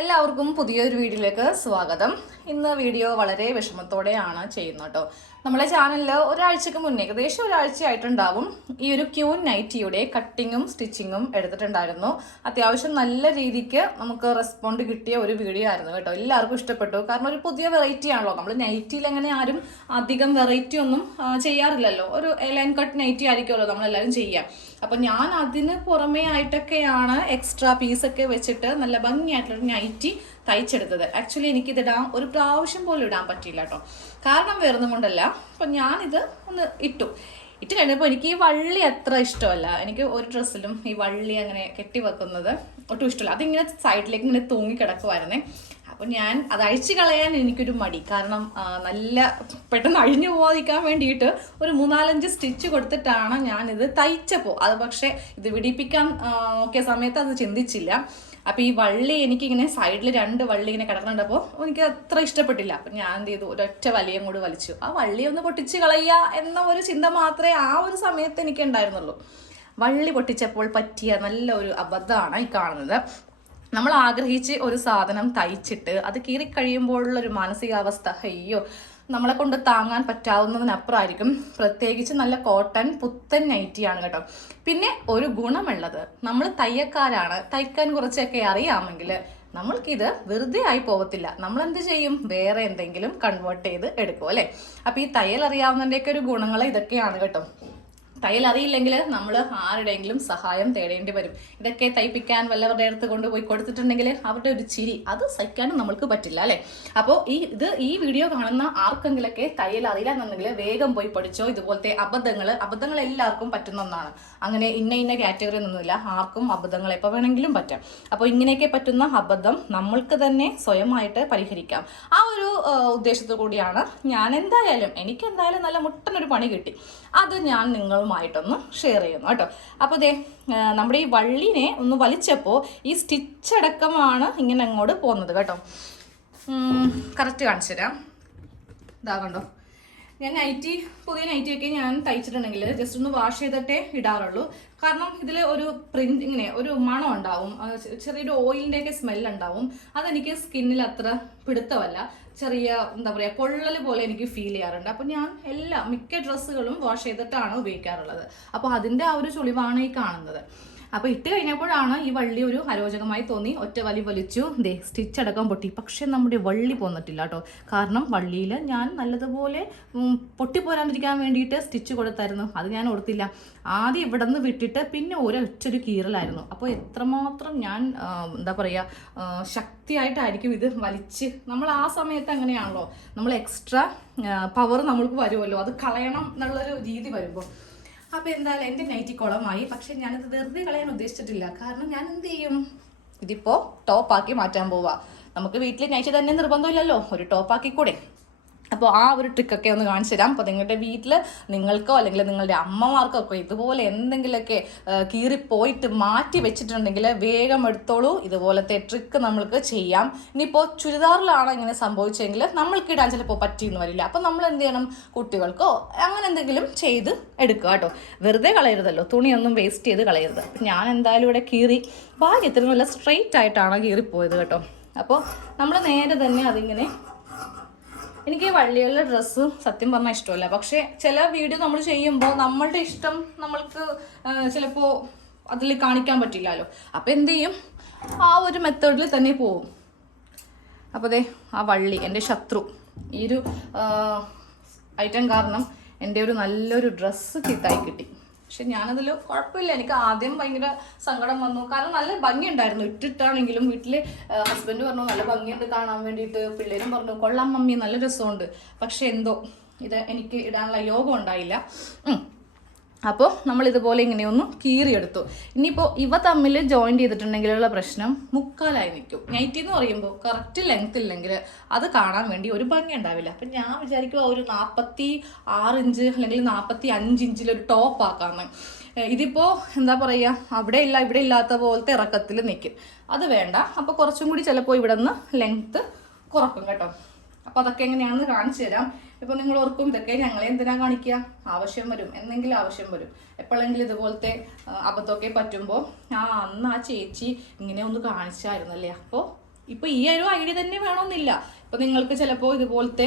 എല്ലാവർക്കും പുതിയൊരു വീഡിയോയിലേക്ക് സ്വാഗതം. ഇന്ന് വീഡിയോ വളരെ വിഷമത്തോടെയാണ് ചെയ്യുന്നത് കേട്ടോ. നമ്മളെ ചാനലിൽ ഒരാഴ്ചക്ക് മുന്നേ ഏകദേശം ഒരാഴ്ചയായിട്ടുണ്ടാവും ഈ ഒരു ക്യൂൻ നൈറ്റിയുടെ കട്ടിങ്ങും സ്റ്റിച്ചിങ്ങും എടുത്തിട്ടുണ്ടായിരുന്നു. അത്യാവശ്യം നല്ല രീതിക്ക് നമുക്ക് റെസ്പോണ്ട് കിട്ടിയ ഒരു വീഡിയോ ആയിരുന്നു കേട്ടോ. എല്ലാവർക്കും ഇഷ്ടപ്പെട്ടു. കാരണം ഒരു പുതിയ വെറൈറ്റി ആണല്ലോ. നമ്മൾ നൈറ്റിയിൽ അങ്ങനെ ആരും അധികം വെറൈറ്റി ഒന്നും ചെയ്യാറില്ലല്ലോ. ഒരു ലൈൻ കട്ട് നൈറ്റി ആയിരിക്കുമല്ലോ നമ്മളെല്ലാവരും ചെയ്യുക. അപ്പൊ ഞാൻ അതിന് പുറമേ ആയിട്ടൊക്കെയാണ് എക്സ്ട്രാ പീസൊക്കെ വെച്ചിട്ട് നല്ല ഭംഗിയായിട്ടുള്ള നൈറ്റി തയ്ച്ചെടുത്തത്. ആക്ച്വലി എനിക്കിത് ഇടാൻ ഒരു പ്രാവശ്യം പോലും ഇടാൻ പറ്റിയില്ല കേട്ടോ കാരണം വേറൊന്നും കൊണ്ടല്ല. അപ്പൊ ഞാനിത് ഒന്ന് ഇട്ടു. ഇട്ട് കഴിഞ്ഞപ്പോൾ എനിക്ക് ഈ വള്ളി അത്ര ഇഷ്ടമല്ല. എനിക്ക് ഒരു ഡ്രസ്സിലും ഈ വള്ളി അങ്ങനെ കെട്ടി വെക്കുന്നത് ഒട്ടും ഇഷ്ടമല്ല. അതിങ്ങനെ സൈഡിലേക്ക് ഇങ്ങനെ തൂങ്ങി കിടക്കുമായിരുന്നേ അപ്പോൾ ഞാൻ അത് അഴിച്ചു കളയാൻ എനിക്കൊരു മടി. കാരണം നല്ല പെട്ടെന്ന് അഴിഞ്ഞു പോവാതിരിക്കാൻ വേണ്ടിയിട്ട് ഒരു മൂന്നാലഞ്ച് സ്റ്റിച്ച് കൊടുത്തിട്ടാണ് ഞാനിത് തയ്ച്ചപ്പോൾ അത് പക്ഷേ ഇത് വിടിപ്പിക്കാൻ നോക്കിയ സമയത്ത് അത് ചിന്തിച്ചില്ല. അപ്പോൾ ഈ വള്ളി എനിക്കിങ്ങനെ സൈഡിൽ രണ്ട് വള്ളി ഇങ്ങനെ കിടക്കുന്നുണ്ടപ്പോൾ എനിക്ക് അത്ര ഇഷ്ടപ്പെട്ടില്ല. അപ്പം ഞാൻ എന്ത് ചെയ്തു? ഒരൊറ്റ വലിയും കൂടി വലിച്ചു. ആ വള്ളി ഒന്ന് പൊട്ടിച്ച് കളയുക എന്ന ഒരു ചിന്ത മാത്രമേ ആ ഒരു സമയത്ത് എനിക്ക് ഉണ്ടായിരുന്നുള്ളൂ വള്ളി പൊട്ടിച്ചപ്പോൾ പറ്റിയ നല്ല ഒരു അബദ്ധമാണ് ഈ കാണുന്നത്. നമ്മൾ ആഗ്രഹിച്ച് ഒരു സാധനം തയ്ച്ചിട്ട് അത് കീറിക്കഴിയുമ്പോഴുള്ള ഒരു മാനസികാവസ്ഥ അയ്യോ നമ്മളെ കൊണ്ട് താങ്ങാൻ പറ്റാവുന്നതിനപ്പുറമായിരിക്കും. പ്രത്യേകിച്ച് നല്ല കോട്ടൺ പുത്തൻ നൈറ്റിയാണ് കേട്ടോ. പിന്നെ ഒരു ഗുണമുള്ളത് നമ്മൾ തയ്യക്കാരാണ്. തയ്ക്കാൻ കുറച്ചൊക്കെ അറിയാമെങ്കിൽ നമ്മൾക്കിത് വെറുതെ ആയി പോകത്തില്ല നമ്മൾ എന്ത് ചെയ്യും? വേറെ എന്തെങ്കിലും കൺവേർട്ട് ചെയ്ത് എടുക്കും അല്ലേ? അപ്പോൾ ഈ തയ്യൽ അറിയാവുന്നതിന്റെയൊക്കെ ഒരു ഗുണങ്ങൾ ഇതൊക്കെയാണ് കേട്ടോ. തയ്യൽ അറിയില്ലെങ്കിൽ നമ്മൾ ആരുടെയെങ്കിലും സഹായം തേടേണ്ടി വരും. ഇതൊക്കെ തയ്പ്പിക്കാൻ വല്ലവരുടെ അടുത്ത് കൊണ്ടുപോയി കൊടുത്തിട്ടുണ്ടെങ്കിൽ അവരുടെ ഒരു ചിരി അത് സഹിക്കാനും നമ്മൾക്ക് പറ്റില്ല അല്ലേ? അപ്പോൾ ഈ ഇത് ഈ വീഡിയോ കാണുന്ന ആർക്കെങ്കിലൊക്കെ തയ്യൽ അറിയില്ല എന്നുണ്ടെങ്കിൽ വേഗം പോയി പഠിച്ചോ ഇതുപോലത്തെ അബദ്ധങ്ങൾ അബദ്ധങ്ങൾ എല്ലാവർക്കും പറ്റുന്ന ഒന്നാണ്. അങ്ങനെ ഇന്ന ഇന്ന കാറ്റഗറി ഒന്നുമില്ല ആർക്കും അബദ്ധങ്ങൾ എപ്പോൾ വേണമെങ്കിലും പറ്റാം. അപ്പോൾ ഇങ്ങനെയൊക്കെ പറ്റുന്ന അബദ്ധം നമ്മൾക്ക് തന്നെ സ്വയമായിട്ട് പരിഹരിക്കാം. ആ ഒരു ഉദ്ദേശത്തു കൂടിയാണ്. ഞാൻ എന്തായാലും എനിക്ക് എന്തായാലും നല്ല മുട്ടനൊരു പണി കിട്ടി. അത് ഞാൻ നിങ്ങളുമായിട്ടൊന്ന് ഷെയർ ചെയ്യുന്നു കേട്ടോ. അപ്പോൾ ദേ നമ്മുടെ ഈ വള്ളിനെ ഒന്ന് വലിച്ചപ്പോൾ ഈ സ്റ്റിച്ചടക്കമാണ് ഇങ്ങനെ അങ്ങോട്ട് പോകുന്നത് കേട്ടോ. കറക്റ്റ് കാണിച്ചു തരാം. ഇതാ കണ്ടോ? ഞാൻ നൈറ്റി പുതിയ നൈറ്റി ഒക്കെ ഞാൻ തയ്ച്ചിട്ടുണ്ടെങ്കിൽ ജസ്റ്റ് ഒന്ന് വാഷ് ചെയ്തിട്ടേ ഇടാറുള്ളൂ. കാരണം ഇതിൽ ഒരു പ്രിന്റ് ഇങ്ങനെ ഒരു മണം ഉണ്ടാവും. ചെറിയൊരു ഓയിലിന്റെയൊക്കെ സ്മെൽ ഉണ്ടാവും. അതെനിക്ക് സ്കിന്നിൽ അത്ര പിടുത്തമല്ല. ചെറിയ എന്താ പറയുക പൊള്ളൽ പോലെ എനിക്ക് ഫീൽ ചെയ്യാറുണ്ട്. അപ്പോൾ ഞാൻ എല്ലാ മിക്ക ഡ്രസ്സുകളും വാഷ് ചെയ്തിട്ടാണ് ഉപയോഗിക്കാറുള്ളത്. അപ്പോൾ അതിന്റെ ആ ഒരു ചുളിവാണ് ഈ കാണുന്നത്. അപ്പോൾ ഇട്ട് കഴിഞ്ഞപ്പോഴാണ് ഈ വള്ളി ഒരു അരോചകമായി തോന്നി. ഒറ്റ വലി വലിച്ചു. ദേ സ്റ്റിച്ച് അടക്കം പൊട്ടി. പക്ഷെ നമ്മുടെ വള്ളി പോന്നിട്ടില്ല കേട്ടോ. കാരണം വള്ളിയിൽ ഞാൻ നല്ലതുപോലെ പൊട്ടിപ്പോരാതിരിക്കാൻ വേണ്ടിയിട്ട് സ്റ്റിച്ച് കൊടുത്തായിരുന്നു. അത് ഞാൻ ഓർത്തില്ല. ആദ്യം ഇവിടെ നിന്ന് വിട്ടിട്ട് പിന്നെ ഒരൊറ്റൊരു കീറലായിരുന്നു. അപ്പോൾ എത്രമാത്രം ഞാൻ എന്താ പറയുക ശക്തിയായിട്ടായിരിക്കും ഇത് വലിച്ച്. നമ്മൾ ആ സമയത്ത് അങ്ങനെയാണല്ലോ. നമ്മൾ എക്സ്ട്രാ പവർ നമ്മൾക്ക് വരുമല്ലോ. അത് കളയണം എന്നുള്ളൊരു രീതി വരുമ്പോൾ. അപ്പൊ എന്തായാലും എന്റെ നൈറ്റി കുളമായി. പക്ഷെ ഞാനത് വെറുതെ കളയാൻ ഉദ്ദേശിച്ചിട്ടില്ല. കാരണം ഞാൻ എന്ത് ചെയ്യും? ഇതിപ്പോ ടോപ്പാക്കി മാറ്റാൻ പോവാ. നമുക്ക് വീട്ടിൽ നൈറ്റി തന്നെ നിർബന്ധമില്ലല്ലോ. ഒരു ടോപ്പാക്കി കൂടെ അപ്പോൾ ആ ഒരു ട്രിക്കൊക്കെ ഒന്ന് കാണിച്ചു തരാം. അപ്പോൾ നിങ്ങളുടെ വീട്ടിൽ നിങ്ങൾക്കോ അല്ലെങ്കിൽ നിങ്ങളുടെ അമ്മമാർക്കോ ഒക്കെ ഇതുപോലെ എന്തെങ്കിലുമൊക്കെ കീറിപ്പോയിട്ട് മാറ്റി വെച്ചിട്ടുണ്ടെങ്കിൽ വേഗം എടുത്തോളൂ. ഇതുപോലത്തെ ട്രിക്ക് നമ്മൾക്ക് ചെയ്യാം. ഇനിയിപ്പോൾ ചുരിദാറിലാണ് ഇങ്ങനെ സംഭവിച്ചെങ്കിൽ നമ്മൾക്ക് ഇടാൻ ചിലപ്പോൾ പറ്റിയെന്ന് വരില്ല. അപ്പോൾ നമ്മൾ എന്ത് ചെയ്യണം? കുട്ടികൾക്കോ അങ്ങനെ എന്തെങ്കിലും ചെയ്ത് എടുക്കുക കേട്ടോ. വെറുതെ കളയരുതല്ലോ. തുണിയൊന്നും വേസ്റ്റ് ചെയ്ത് കളയരുത്. ഞാൻ എന്തായാലും ഇവിടെ കീറി ഭാഗ്യത്തിന് നല്ല സ്ട്രെയിറ്റ് ആയിട്ടാണ് കീറിപ്പോയത് കേട്ടോ. അപ്പോൾ നമ്മൾ നേരെ തന്നെ അതിങ്ങനെ എനിക്ക് ഈ വള്ളിയുള്ള ഡ്രസ്സ് സത്യം പറഞ്ഞാൽ ഇഷ്ടമല്ല. പക്ഷേ ചില വീഡിയോ നമ്മൾ ചെയ്യുമ്പോൾ നമ്മളുടെ ഇഷ്ടം നമ്മൾക്ക് ചിലപ്പോൾ അതിൽ കാണിക്കാൻ പറ്റില്ലല്ലോ. അപ്പോൾ എന്ത് ചെയ്യും? ആ ഒരു മെത്തേഡിൽ തന്നെ പോവും. അപ്പോൾ അതെ ആ വള്ളി എന്റെ ശത്രു. ഈ ഒരു ഐറ്റം കാരണം എന്റെ ഒരു നല്ലൊരു ഡ്രസ്സ് ചീത്തായി കിട്ടി. പക്ഷെ ഞാനതിൽ കുഴപ്പമില്ല. എനിക്ക് ആദ്യം ഭയങ്കര സങ്കടം വന്നു. കാരണം നല്ല ഭംഗിയുണ്ടായിരുന്നു. ഇട്ടിട്ടാണെങ്കിലും വീട്ടിൽ ഹസ്ബൻഡ് പറഞ്ഞു നല്ല ഭംഗിയുണ്ട് കാണാൻ വേണ്ടിയിട്ട്. പിള്ളേരും പറഞ്ഞു കൊള്ളാം മമ്മി നല്ല രസമുണ്ട്. പക്ഷെ എന്തോ ഇത് എനിക്ക് ഇടാനുള്ള യോഗം ഉണ്ടായില്ല. അപ്പോൾ നമ്മൾ ഇതുപോലെ ഇങ്ങനെയൊന്ന് കീറിയെടുത്തു. ഇനിയിപ്പോൾ ഇവ തമ്മിൽ ജോയിൻ ചെയ്തിട്ടുണ്ടെങ്കിലുള്ള പ്രശ്നം മുക്കാലായി നിൽക്കും. നൈറ്റി എന്ന് പറയുമ്പോൾ കറക്റ്റ് ലെങ്ത് ഇല്ലെങ്കിൽ അത് കാണാൻ വേണ്ടി ഒരു ഭംഗി ഉണ്ടാവില്ല. അപ്പം ഞാൻ വിചാരിക്കും ഒരു നാൽപ്പത്തി ആറ് ഇഞ്ച് അല്ലെങ്കിൽ നാൽപ്പത്തി അഞ്ച് ഇഞ്ചിലൊരു ടോപ്പ് ആക്കാമെന്ന് ഇതിപ്പോൾ എന്താ പറയുക അവിടെ ഇല്ല ഇവിടെ ഇല്ലാത്ത പോലത്തെ ഇറക്കത്തിൽ നിൽക്കും. അത് വേണ്ട. അപ്പോൾ കുറച്ചും കൂടി ചിലപ്പോൾ ഇവിടെ നിന്ന് ലെങ്ത്ത് കുറക്കും കേട്ടോ. അപ്പോൾ അതൊക്കെ എങ്ങനെയാണെന്ന് കാണിച്ചു തരാം. ഇപ്പൊ നിങ്ങൾ ഓർക്കും ഇതൊക്കെ ഞങ്ങളെ എന്തിനാ കാണിക്കുക? ആവശ്യം വരും. എന്തെങ്കിലും ആവശ്യം വരും. എപ്പോഴെങ്കിലും ഇതുപോലത്തെ അബദ്ധമൊക്കെ പറ്റുമ്പോൾ ആ അന്ന് ആ ചേച്ചി ഇങ്ങനെ ഒന്ന് കാണിച്ചായിരുന്നല്ലേ? അപ്പോൾ ഇപ്പൊ ഈ ഒരു ഐഡിയ തന്നെ വേണമെന്നില്ല. ഇപ്പൊ നിങ്ങൾക്ക് ചിലപ്പോൾ ഇതുപോലത്തെ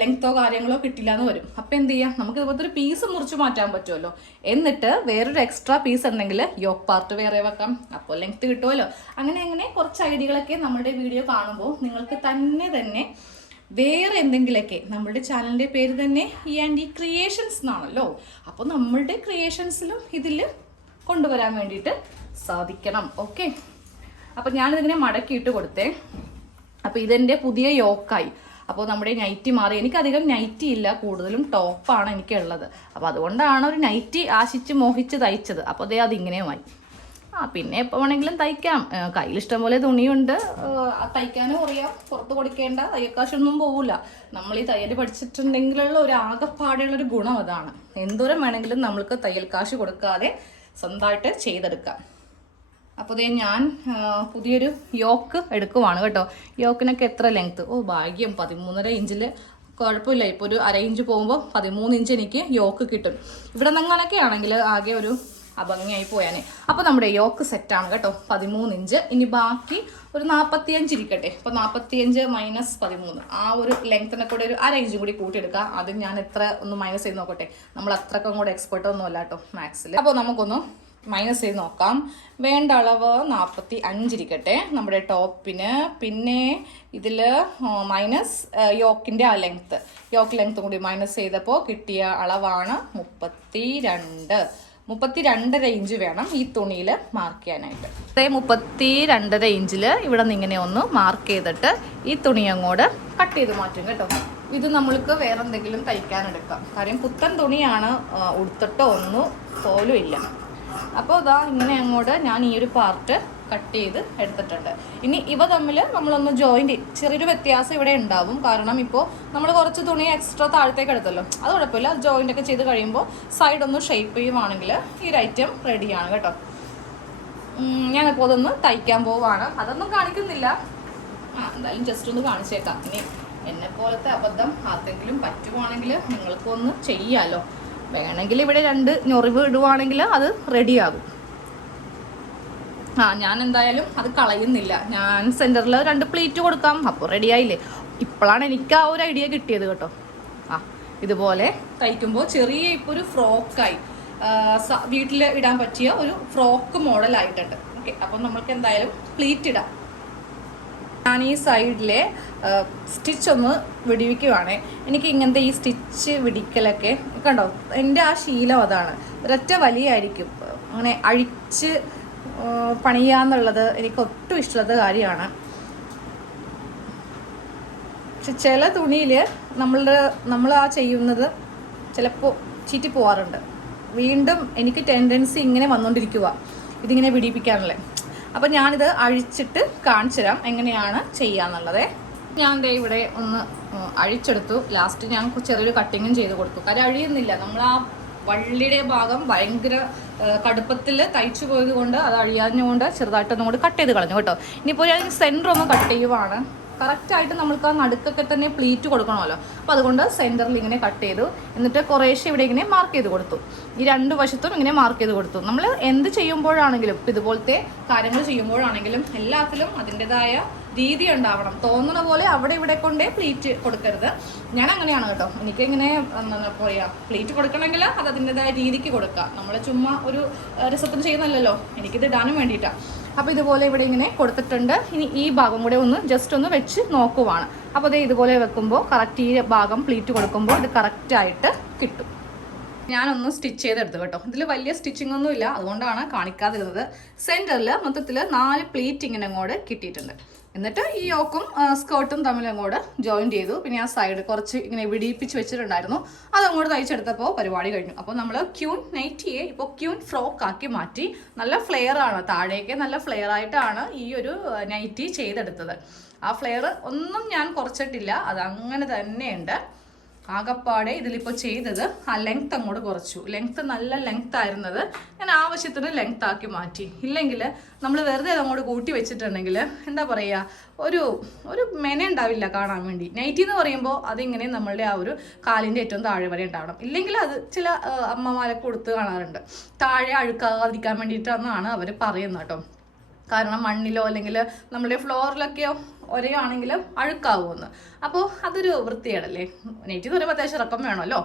ലെങ്ത്തോ കാര്യങ്ങളോ കിട്ടില്ല എന്ന് വരും. അപ്പോൾ എന്ത് ചെയ്യാം? നമുക്ക് ഇതുപോലത്തെ ഒരു പീസ് മുറിച്ച് മാറ്റാൻ പറ്റുമല്ലോ. എന്നിട്ട് വേറൊരു എക്സ്ട്രാ പീസ് ഉണ്ടെങ്കിൽ യോക്ക് പാർട്ട് വേറെ വെക്കാം. അപ്പോൾ ലെങ്ത് കിട്ടുമല്ലോ. അങ്ങനെ അങ്ങനെ കുറച്ച് ഐഡിയകളൊക്കെ നമ്മുടെ വീഡിയോ കാണുമ്പോൾ നിങ്ങൾക്ക് തന്നെ തന്നെ വേറെ എന്തെങ്കിലുമൊക്കെ നമ്മുടെ ചാനലിന്റെ പേര് തന്നെ ഈ ആൻഡ് ഈ ക്രിയേഷൻസ് എന്നാണല്ലോ. അപ്പോൾ നമ്മളുടെ ക്രിയേഷൻസിലും ഇതിൽ കൊണ്ടുവരാൻ വേണ്ടിയിട്ട് സാധിക്കണം. ഓക്കെ? അപ്പോൾ ഞാനിതിങ്ങനെ മടക്കിയിട്ട് കൊടുത്തേ. അപ്പോൾ ഇതെന്റെ പുതിയ യോക്കായി. അപ്പോൾ നമ്മുടെ നൈറ്റി മാറി. എനിക്കധികം നൈറ്റി ഇല്ല. കൂടുതലും ടോപ്പാണ് എനിക്കുള്ളത്. അപ്പോൾ അതുകൊണ്ടാണ് ഒരു നൈറ്റി ആശിച്ച് മോഹിച്ച് തയ്ച്ചത്. അപ്പോൾ അതേ അതിങ്ങനെയുമായി. ആ പിന്നെ എപ്പോൾ വേണമെങ്കിലും തയ്ക്കാം. കയ്യിൽ ഇഷ്ടംപോലെ തുണിയുണ്ട്. തയ്ക്കാനും അറിയാം. പുറത്ത് കൊടുക്കേണ്ട തയ്യക്കാശൊന്നും പോവില്ല നമ്മൾ ഈ തയ്യൽ പഠിച്ചിട്ടുണ്ടെങ്കിലുള്ള ഒരു ആകെപ്പാടെയുള്ളൊരു ഗുണം അതാണ്. എന്തോരം വേണമെങ്കിലും നമ്മൾക്ക് തയ്യൽ കാശ് കൊടുക്കാതെ സ്വന്തമായിട്ട് ചെയ്തെടുക്കാം. അപ്പോൾ ഇതേ ഞാൻ പുതിയൊരു യോക്ക് എടുക്കുവാണ് കേട്ടോ. യോക്കിനൊക്കെ എത്ര ലെങ്ത്ത് ഓ ഭാഗ്യം. പതിമൂന്നര ഇഞ്ചിൽ കുഴപ്പമില്ല. ഇപ്പോൾ ഒരു അര ഇഞ്ച് പോകുമ്പോൾ പതിമൂന്ന് ഇഞ്ച് എനിക്ക് യോക്ക് കിട്ടും. ഇവിടെ നിന്നങ്ങനൊക്കെ ആണെങ്കിൽ ആകെ ഒരു അഭംഗിയായി പോയാനെ. അപ്പോൾ നമ്മുടെ യോക്ക് സെറ്റാണ് കേട്ടോ പതിമൂന്ന് ഇഞ്ച് ഇനി ബാക്കി ഒരു നാൽപ്പത്തിയഞ്ച് ഇരിക്കട്ടെ. അപ്പോൾ നാൽപ്പത്തിയഞ്ച് മൈനസ് പതിമൂന്ന്. ആ ഒരു ലെങ്ത്തിനെ കൂടെ ഒരു അര ഇഞ്ചും കൂടി കൂട്ടിയെടുക്കാം. അത് ഞാൻ എത്ര ഒന്ന് മൈനസ് ചെയ്ത് നോക്കട്ടെ. നമ്മൾ അത്രക്കും കൂടെ എക്സ്പെർട്ട് ഒന്നും അല്ല കേട്ടോ മാത്സിൽ അപ്പോൾ നമുക്കൊന്ന് മൈനസ് ചെയ്ത് നോക്കാം. വേണ്ട അളവ് നാൽപ്പത്തി അഞ്ചിരിക്കട്ടെ നമ്മുടെ ടോപ്പിന് പിന്നെ ഇതിൽ മൈനസ് യോക്കിന്റെ ആ ലെങ്ത്ത് യോക്ക് ലെങ്ത്തും കൂടി മൈനസ് ചെയ്തപ്പോൾ കിട്ടിയ അളവാണ് മുപ്പത്തി രണ്ട് മുപ്പത്തി രണ്ടര ഇഞ്ച് വേണം ഈ തുണിയിൽ മാർക്ക് ചെയ്യാനായിട്ട്. അതേ മുപ്പത്തി രണ്ടര ഇഞ്ചിൽ ഇവിടെ നിന്ന് ഇങ്ങനെ ഒന്ന് മാർക്ക് ചെയ്തിട്ട് ഈ തുണി അങ്ങോട്ട് കട്ട് ചെയ്ത് മാറ്റും കേട്ടോ. ഇത് നമ്മൾക്ക് വേറെ എന്തെങ്കിലും തയ്ക്കാൻ എടുക്കാം. കാര്യം പുത്തൻ തുണിയാണ് ഉടുത്തിട്ടോ ഒന്നും പോലും ഇല്ല. അപ്പോൾ ഇതാ ഇങ്ങനെ അങ്ങോട്ട് ഞാൻ ഈ ഒരു പാർട്ട് കട്ട് ചെയ്ത് എടുത്തിട്ടുണ്ട്. ഇനി ഇവ തമ്മിൽ നമ്മളൊന്ന് ജോയിന്റ് ചെറിയൊരു വ്യത്യാസം ഇവിടെ ഉണ്ടാവും. കാരണം ഇപ്പോൾ നമ്മൾ കുറച്ച് തുണി എക്സ്ട്രാ താഴത്തേക്ക് എടുത്തല്ലോ. അത് കുഴപ്പമില്ല. ജോയിന്റ് ഒക്കെ ചെയ്ത് കഴിയുമ്പോൾ സൈഡ് ഒന്ന് ഷേപ്പ് ചെയ്യുവാണെങ്കിൽ ഈ ഒരു ഐറ്റം റെഡിയാണ് കേട്ടോ. ഞാനിപ്പോൾ അതൊന്ന് തയ്ക്കാൻ പോവാണ്. അതൊന്നും കാണിക്കുന്നില്ല. ആ എന്തായാലും ജസ്റ്റ് ഒന്ന് കാണിച്ചേക്കാം. ഇനി എന്നെ പോലത്തെ അബദ്ധം ആർക്കെങ്കിലും പറ്റുവാണെങ്കിൽ നിങ്ങൾക്കൊന്ന് ചെയ്യാമല്ലോ വേണമെങ്കിൽ ഇവിടെ രണ്ട് ഞൊറിവ് ഇടുവാണെങ്കിൽ അത് റെഡിയാകും ആ ഞാൻ എന്തായാലും അത് കളയുന്നില്ല. ഞാൻ സെന്ററിൽ രണ്ട് പ്ലേറ്റ് കൊടുക്കാം. അപ്പോൾ റെഡി ആയില്ലേ? ഇപ്പോഴാണ് എനിക്ക് ആ ഒരു ഐഡിയ കിട്ടിയത് കേട്ടോ. ആ ഇതുപോലെ തയ്ക്കുമ്പോൾ ചെറിയ ഇപ്പോൾ ഒരു ഫ്രോക്കായി വീട്ടിൽ ഇടാൻ പറ്റിയ ഒരു ഫ്രോക്ക് മോഡലായിട്ടുണ്ട് ഓക്കെ അപ്പം നമ്മൾക്ക് എന്തായാലും പ്ലീറ്റ് ഇടാം. ഞാൻ ഈ സൈഡിലെ സ്റ്റിച്ച് ഒന്ന് വിടിവിക്കുവാണേ. എനിക്ക് ഇങ്ങനത്തെ ഈ സ്റ്റിച്ച് വിടിക്കലൊക്കെ കണ്ടോ? എന്റെ ആ ശീലം അതാണ്. ഒരൊറ്റ വലിയായിരിക്കും. അങ്ങനെ അഴിച്ച് പണിയാന്നുള്ളത് എനിക്ക് ഒട്ടും ഇഷ്ടമുള്ളത് കാര്യമാണ്. പക്ഷെ ചില തുണിയിൽ നമ്മളുടെ നമ്മൾ ആ ചെയ്യുന്നത് ചിലപ്പോൾ ചീറ്റി പോവാറുണ്ട്. വീണ്ടും എനിക്ക് ടെൻഡൻസി ഇങ്ങനെ വന്നുകൊണ്ടിരിക്കുക ഇതിങ്ങനെ പിടിപ്പിക്കാനുള്ളത് അപ്പം ഞാനിത് അഴിച്ചിട്ട് കാണിച്ചു തരാം എങ്ങനെയാണ് ചെയ്യാന്നുള്ളത്. ഞാൻ ദേ ഇവിടെ ഒന്ന് അഴിച്ചെടുത്തു. ലാസ്റ്റ് ഞാൻ ചെറിയൊരു കട്ടിങ്ങും ചെയ്ത് കൊടുത്തു. കാര്യം അഴിയുന്നില്ല. നമ്മൾ ആ വള്ളിയുടെ ഭാഗം ഭയങ്കര കടുപ്പത്തിൽ തയ്ച്ചു പോയത് കൊണ്ട് അത് അഴിയാഞ്ഞുകൊണ്ട് ചെറുതായിട്ടൊന്നും കൂടി കട്ട് ചെയ്ത് കളഞ്ഞു കേട്ടോ. ഇനിയിപ്പോൾ ഞാൻ സെന്റർ ഒന്ന് കട്ട് ചെയ്യുവാണ്. കറക്റ്റായിട്ട് നമ്മൾക്ക് ആ നടുക്കൊക്കെ തന്നെ പ്ലീറ്റ് കൊടുക്കണമല്ലോ. അപ്പോൾ അതുകൊണ്ട് സെന്ററിൽ ഇങ്ങനെ കട്ട് ചെയ്തു. എന്നിട്ട് കുറേശ്ശെ ഇവിടെ ഇങ്ങനെ മാർക്ക് ചെയ്ത് കൊടുത്തു. ഈ രണ്ട് വശത്തും ഇങ്ങനെ മാർക്ക് ചെയ്ത് കൊടുത്തു. നമ്മൾ എന്ത് ചെയ്യുമ്പോഴാണെങ്കിലും ഇതുപോലത്തെ കാര്യങ്ങൾ ചെയ്യുമ്പോഴാണെങ്കിലും എല്ലാത്തിലും അതിന്റെതായ രീതി ഉണ്ടാവണം. തോന്നുന്ന പോലെ അവിടെ ഇവിടെ കൊണ്ടേ പ്ലേറ്റ് കൊടുക്കരുത്. ഞാൻ അങ്ങനെയാണ് കേട്ടോ. എനിക്കിങ്ങനെ എന്താ പറയാ പ്ലേറ്റ് കൊടുക്കണമെങ്കിൽ അത് അതിന്റെതായ രീതിക്ക് കൊടുക്കുക. നമ്മൾ ചുമ്മാ ഒരു രസത്തിന് ചെയ്യുന്നല്ലോ എനിക്കിത് ഇടാനും വേണ്ടിയിട്ടാണ് അപ്പോൾ ഇതുപോലെ ഇവിടെ ഇങ്ങനെ കൊടുത്തിട്ടുണ്ട്. ഇനി ഈ ഭാഗം കൂടെ ഒന്ന് ജസ്റ്റ് ഒന്ന് വെച്ച് നോക്കുവാണ്. അപ്പോൾ അതേ ഇതുപോലെ വെക്കുമ്പോൾ കറക്റ്റ് ഈ ഭാഗം പ്ലീറ്റ് കൊടുക്കുമ്പോൾ ഇത് കറക്റ്റായിട്ട് കിട്ടും. ഞാനൊന്ന് സ്റ്റിച്ച് ചെയ്തെടുത്തു കേട്ടോ. ഇതിൽ വലിയ സ്റ്റിച്ചിങ് ഒന്നും ഇല്ല. അതുകൊണ്ടാണ് കാണിക്കാതിരുന്നത്. സെന്ററിൽ മൊത്തത്തിൽ നാല് പ്ലീറ്റ് ഇങ്ങനെ അങ്ങോട്ട് കിട്ടിയിട്ടുണ്ട്. എന്നിട്ട് ഈ യോക്കും സ്കേർട്ടും തമ്മിൽ അങ്ങോട്ട് ജോയിൻ ചെയ്തു. പിന്നെ ആ സൈഡ് കുറച്ച് ഇങ്ങനെ വിടിയിപ്പിച്ച് വെച്ചിട്ടുണ്ടായിരുന്നു. അത് അങ്ങോട്ട് തയ്ച്ചെടുത്തപ്പോൾ പരിപാടി കഴിഞ്ഞു. അപ്പോൾ നമ്മൾ ക്യൂൻ നൈറ്റിയെ ഇപ്പോൾ ക്യൂൻ ഫ്രോക്ക് ആക്കി മാറ്റി. നല്ല ഫ്ലെയർ ആണ്. താഴേക്ക് നല്ല ഫ്ലെയർ ആയിട്ടാണ് ഈ ഒരു നൈറ്റി ചെയ്തെടുത്തത്. ആ ഫ്ലെയർ ഒന്നും ഞാൻ കുറച്ചിട്ടില്ല. അത് അങ്ങനെ തന്നെയുണ്ട്. ആകപ്പാടെ ഇതിലിപ്പോൾ ചെയ്തത് ആ ലെങ്ത് അങ്ങോട്ട് കുറച്ചു. ലെങ്ത് നല്ല ലെങ്ത് ആയിരുന്നത് ഞാൻ ആവശ്യത്തിന് ലെങ്ത് ആക്കി മാറ്റി. ഇല്ലെങ്കിൽ നമ്മൾ വെറുതെ അങ്ങോട്ട് കൂട്ടി വെച്ചിട്ടുണ്ടെങ്കിൽ എന്താ പറയുക ഒരു ഒരു മെന ഉണ്ടാവില്ല കാണാൻ വേണ്ടി. നൈറ്റി എന്ന് പറയുമ്പോൾ അതിങ്ങനെ നമ്മളുടെ ആ ഒരു കാലിന്റെ ഏറ്റവും താഴെ വരെ ഉണ്ടാവണം. ഇല്ലെങ്കിൽ അത് ചില അമ്മമാരെ കൊടുത്ത് കാണാറുണ്ട്. താഴെ അഴുക്കാകാതിരിക്കാൻ വേണ്ടിയിട്ടാണെന്നാണ് അവർ പറയുന്നത് കേട്ടോ. കാരണം മണ്ണിലോ അല്ലെങ്കിൽ നമ്മുടെ ഫ്ലോറിലൊക്കെയോ ഒരയാണെങ്കിൽ അഴുക്കാവുമെന്ന്. അപ്പോൾ അതൊരു വൃത്തിയാണല്ലേ നെറ്റ് എന്ന് പറയുമ്പോൾ അത്യാവശ്യം ഇറക്കം വേണമല്ലോ.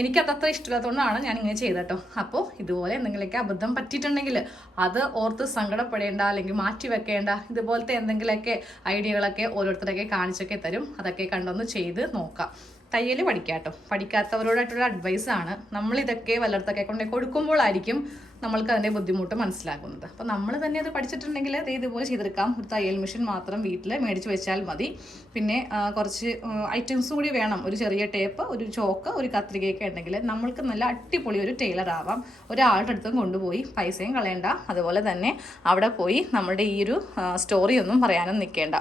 എനിക്കത് അത്ര ഇഷ്ടമില്ലാത്തതുകൊണ്ടാണ് ഞാൻ ഇങ്ങനെ ചെയ്തട്ടോ. അപ്പോൾ ഇതുപോലെ എന്തെങ്കിലുമൊക്കെ അബദ്ധം പറ്റിയിട്ടുണ്ടെങ്കിൽ അത് ഓർത്ത് സങ്കടപ്പെടേണ്ട അല്ലെങ്കിൽ മാറ്റി വെക്കേണ്ട ഇതുപോലത്തെ എന്തെങ്കിലുമൊക്കെ ഐഡിയകളൊക്കെ ഓരോരുത്തരൊക്കെ കാണിച്ചൊക്കെ തരും. അതൊക്കെ കണ്ടൊന്ന് ചെയ്ത് നോക്കാം. തയ്യൽ പഠിക്കാം കേട്ടോ പഠിക്കാത്തവരോടായിട്ടുള്ള അഡ്വൈസാണ് നമ്മളിതൊക്കെ വല്ലയിടത്തൊക്കെ കൊണ്ട് കൊടുക്കുമ്പോഴായിരിക്കും നമ്മൾക്ക് അതിന്റെ ബുദ്ധിമുട്ട് മനസ്സിലാക്കുന്നത് അപ്പോൾ നമ്മൾ തന്നെ അത് പഠിച്ചിട്ടുണ്ടെങ്കിൽ അത് ഇതുപോലെ ചെയ്തെടുക്കാം. ഒരു തയ്യൽ മെഷീൻ മാത്രം വീട്ടിൽ മേടിച്ച് വെച്ചാൽ മതി. പിന്നെ കുറച്ച് ഐറ്റംസും കൂടി വേണം. ഒരു ചെറിയ ടേപ്പ് ഒരു ചോക്ക് ഒരു കത്രികയൊക്കെ ഉണ്ടെങ്കിൽ നമ്മൾക്ക് നല്ല അടിപൊളി ഒരു ടൈലർ ആവാം. ഒരാളുടെ അടുത്തും കൊണ്ടുപോയി പൈസയും കളയണ്ട. അതുപോലെ തന്നെ അവിടെ പോയി നമ്മുടെ ഈ ഒരു സ്റ്റോറി ഒന്നും പറയാനും നിൽക്കേണ്ട.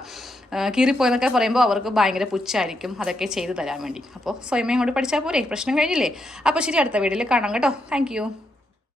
കീറിപ്പോയെന്നൊക്കെ പറയുമ്പോൾ അവർക്ക് ഭയങ്കര പുച്ഛായിരിക്കും അതൊക്കെ ചെയ്തു തരാൻ വേണ്ടി. അപ്പോൾ സ്വയമേ കൊണ്ട് പഠിച്ചാൽ പോരെ? പ്രശ്നം കഴിഞ്ഞില്ലേ? അപ്പോൾ ശരി അടുത്ത വീഡിയോയിൽ കാണാം കേട്ടോ. താങ്ക്